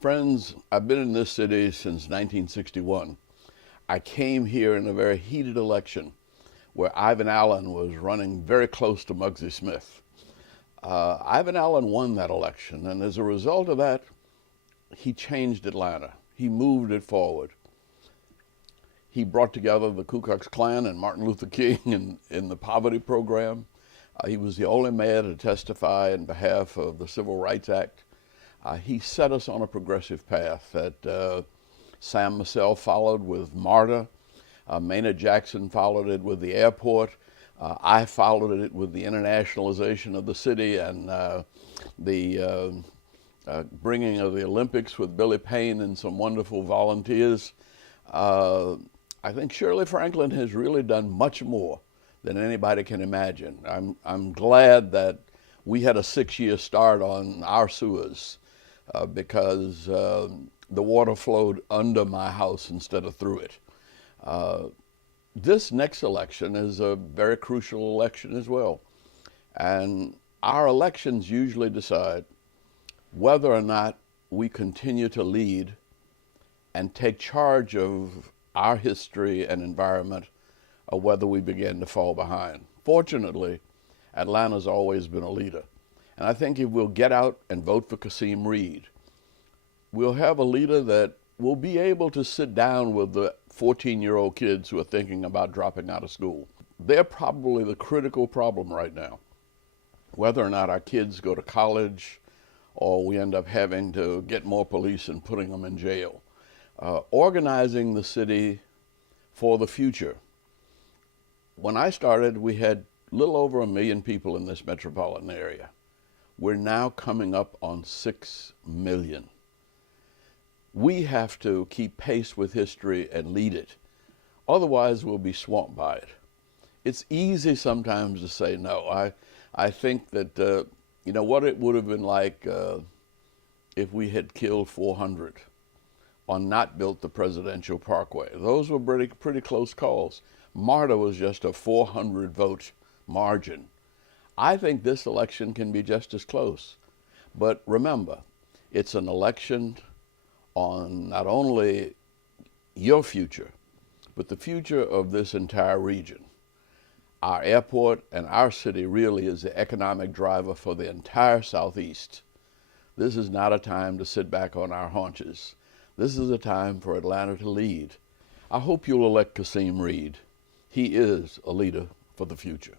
Friends, I've been in this city since 1961. I came here in a very heated election where Ivan Allen was running very close to Muggsy Smith. Ivan Allen won that election, and as a result of that, he changed Atlanta. He moved it forward. He brought together the Ku Klux Klan and Martin Luther King in the poverty program. He was the only mayor to testify in behalf of the Civil Rights Act. He set us on a progressive path that Sam Massell followed with MARTA. Maynard Jackson followed it with the airport. I followed it with the internationalization of the city and the bringing of the Olympics with Billy Payne and some wonderful volunteers. I think Shirley Franklin has really done much more than anybody can imagine. I'm glad that we had a 6-year start on our sewers because the water flowed under my house instead of through it. This next election is a very crucial election as well. And our elections usually decide whether or not we continue to lead and take charge of our history and environment, or whether we begin to fall behind. Fortunately, Atlanta's always been a leader. And I think if we'll get out and vote for Kasim Reed, we'll have a leader that will be able to sit down with the 14-year-old kids who are thinking about dropping out of school. They're probably the critical problem right now. Whether or not our kids go to college or we end up having to get more police and putting them in jail. Organizing the city for the future. When I started, we had a little over 1 million people in this metropolitan area. We're now coming up on 6 million. We have to keep pace with history and lead it. Otherwise, we'll be swamped by it. It's easy sometimes to say no. I think that, you know, what it would have been like if we had killed 400 or not built the Presidential Parkway. Those were pretty close calls. MARTA was just a 400 vote margin. I think this election can be just as close. But remember, it's an election on not only your future, but the future of this entire region. Our airport and our city really is the economic driver for the entire Southeast. This is not a time to sit back on our haunches. This is a time for Atlanta to lead. I hope you'll elect Kasim Reed. He is a leader for the future.